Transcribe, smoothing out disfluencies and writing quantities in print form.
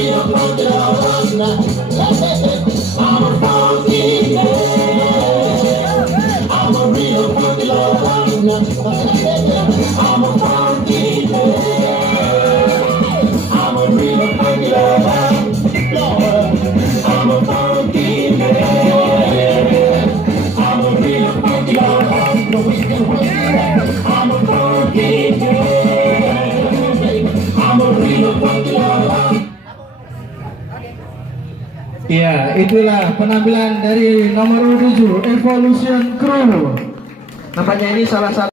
real funky lover. I'm a funky man. I'm a real funky lover. I'm a funky man. I'm a real funky lover. Lord, I'm a funky man. I'm a real funky lover. No, we can wait. I'm a funky man. I'm a real funky lover. Ya, itulah penampilan dari nomor 7 Evolution Crew. Nampaknya ini salah satu